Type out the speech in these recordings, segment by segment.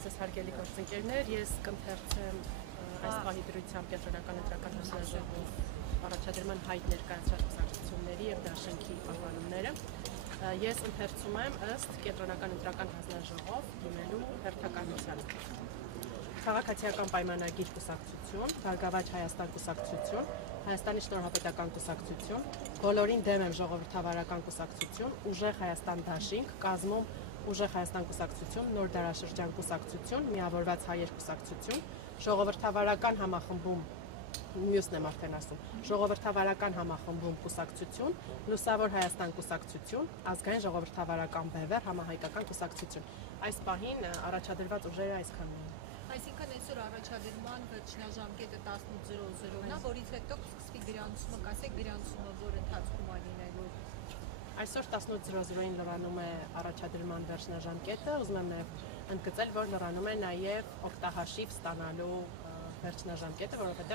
ձեզ հարգելի գործընկերներ, ես կընթերցեմ այս պահի դրությամբ կենտրոնական ընտրական հանձնաժողով առաջադրման հայտ ներկայացրած կուսակցությունների և դաշինքի պահպանումները։ Ես ընթերցում եմ ըստ կենտրոնական ընտրական հանձնաժողով դիմելու հերթականությանը։ Քաղաքացիական պայմանագիր կուսակցություն, Բարգավաճ Հայաստան կուսակցություն, Հայաստանի շնորհապետական կուսակցություն, բոլորին դեմ եմ ժողովրդավարական կուսակցություն, Ուժեղ Հայաստան դաշինք, կազմում Ուժեղ Հայաստան կուսակցություն, Նոր դարաշրջան կուսակցություն, Միավորված հայեր կուսակցություն, Ժողովրդավարական համախմբում, մյուսն եմ արդեն ասում, Ժողովրդավարական համախմբում կուսակցություն, Լուսավոր Հայաստան կուսակցություն, Ազգային ժողովրդավարական բևեռ համահայկական կուսակցություն։ Այս պահին առաջադրված ուժերը այսքանն են։ Այսինքն այսօր առաջադրման վերջնաժամկետը 18:00-ն է, որից հետո կսկսվի գրանցումը, կասեք գրանցումը որ ընթացքում է լինելու։ Այսօր 18:00-ին լրանում է առաջադրման վերջնաժամկետը, ուզում եմ նաև ընդգծել, որ լրանում է նաև օգտահաշիվ ստանալու վերջնաժամկետը, որովհետև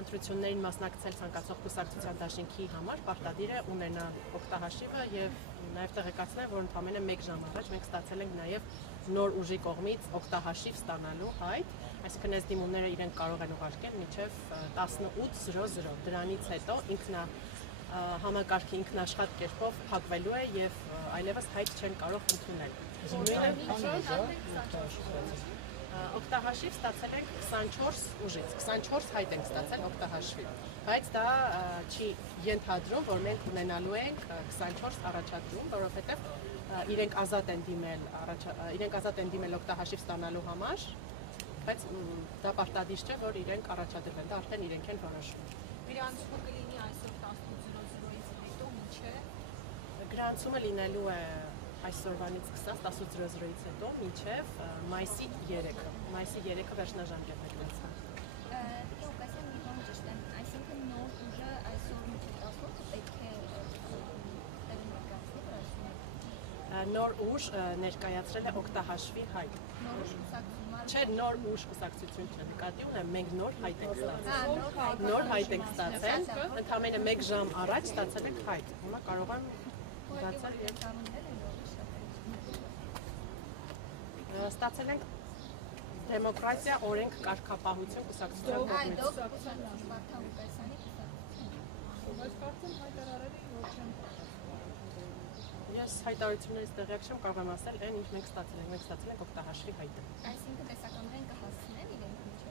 ընտրություններին մասնակցել ցանկացող կուսակցության դաշինքի համար պարտադիր է ունենալ օգտահաշիվը եւ նաև տեղեկացնել, որ ընդամենը 1 ժամ առաջ մենք ստացել ենք նաև նոր ուժի կողմից օգտահաշիվ ստանալու հայտ, այսինքն այս դիմումները իրենք կարող են ուղարկել մինչև 18:00։ Դրանից հետո համակարգի ինքնաշխատ կերպով փակվելու է եւ այլևս հայտ չեն կարող ընդունել։ Օգտահաշիվ ստացել ենք 24 ուժից, 24 հայտ ենք ստացել օգտահաշվի, բայց դա չի ենթադրում, որ մենք ունենալու ենք 24 առաջադրում, որովհետև իրենք ազատ են դիմել օգտահաշիվ ստանալու համար, բայց դա պարտադիր չէ, որ իրենք առաջադրվեն, դա արդեն իրենք են որոշում։ Գրանցումը կլինի այսօր 18:00-ից հետո մինչև Գրանցումը լինելու է այսօրվանից սկսած 18:00-ից հետո մինչև մայիսի 3-ը։ Մայիսի 3-ը վերջնաժամկետն է գրանցվում։ Ուղղակի մի բան ճշտեմ, այսինքն նոր ուժը այսօր մինչև 18-ը պետք է Նոր ուժ ներկայացրել է օգտահաշվի հայտ։ նոր ուժ կուսակցություն։ Չէ, նոր ուժ կուսակցություն չէ, նկատի ունեմ, մենք նոր հայտ ենք ստացել։ Նոր հայտ ենք ստացել, ընդամենը 1 ժամ առաջ ստացել ենք հայտ։ Հիմա կարող եմ բացել եւ ստացել ենք դեմոկրատիա, օրենք, կարգապահություն կուսակցության կողմից։ Ես հայտարարություններից տեղյակ չեմ, կարող եմ ասել, այն ինչ մենք ստացել ենք ստացել օգտահաշվի հայտը։ Այսինքն տեսականորեն կհասցնեն իրենք մինչև։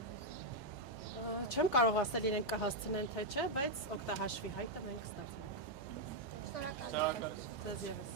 Չեմ կարող ասել իրենք կհասցնեն թե չէ, բայց օգտահաշվի հայտը մենք ստացել ենք։ Շնորհակալ եմ։ Ձեզ ևս։